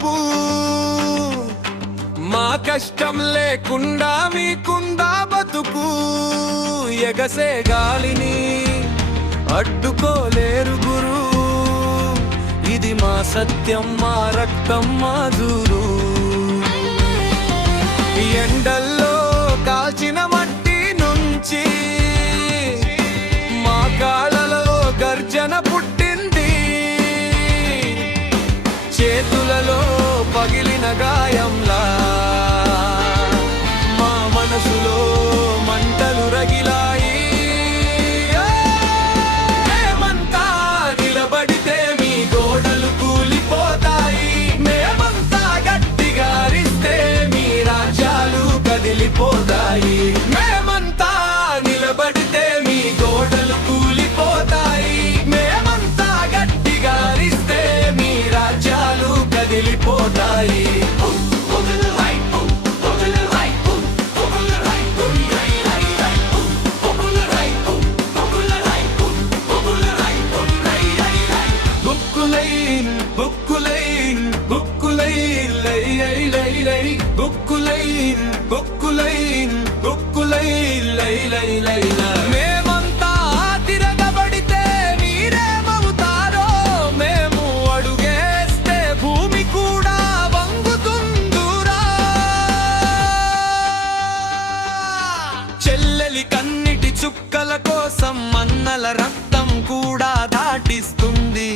పొదుపు. మా కష్టం లేకుండా మీకుందా బతుకు. ఎగసే గాలిని అడ్డుకోలేరు గురు. ఇది మా సత్యం, మా రక్తం, మా జూరు. ఎండల్లో కాల్చిన మట్టి నుంచి మా కాళ్ళలో గర్జన పుట్టింది. చేతులలో పగిలిన గాయంలా మా మనసులో మంటలు రగిలాయి. మేమంతా నిలబడితే మీ గోడలు కూలిపోతాయి. మేమంతా గట్టిగా అరిస్తే మీ రాజ్యాలు కదిలిపోతాయి. మేమంతా నిలబడితే మీ గోడలు కూలిపోతాయి. మేమంతా గట్టిగా అరిస్తే మీ రాజ్యాలు కదిలిపోతాయి. బుక్కులైన్ బుక్కులైన్ లై లై లై లై బుక్కులైన్ బుక్కులైన్ బుక్కులైన్ లై లై లై లై. మేమంతా తిరగబడితే మీరేమవుతారో. మేము అడుగేస్తే భూమి కూడా వంగుతుందురా. చెల్లెలి కన్నిటి చుక్కల కోసం అన్నల రక్తం కూడా దాటిస్తుంది.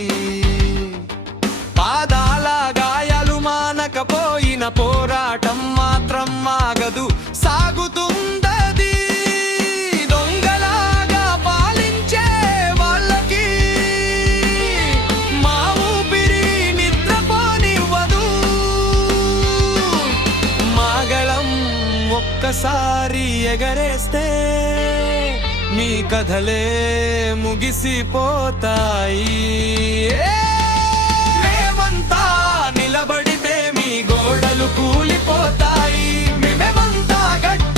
పాదాల గాయాలు మానకపోయిన పోరాటం మాత్రం ఆగదు, సాగుతుందది. దొంగలాగా పాలించే వాళ్ళకి మా ఊపిరి నిద్రపోనివ్వదు. మాగళం ఒక్కసారి ఎగరేస్తే మీ కథలే ముగిసిపోతాయి. మేమంతా నిలబడితే మీ గోడలు కూలిపోతాయి. మేమంతా గట్టి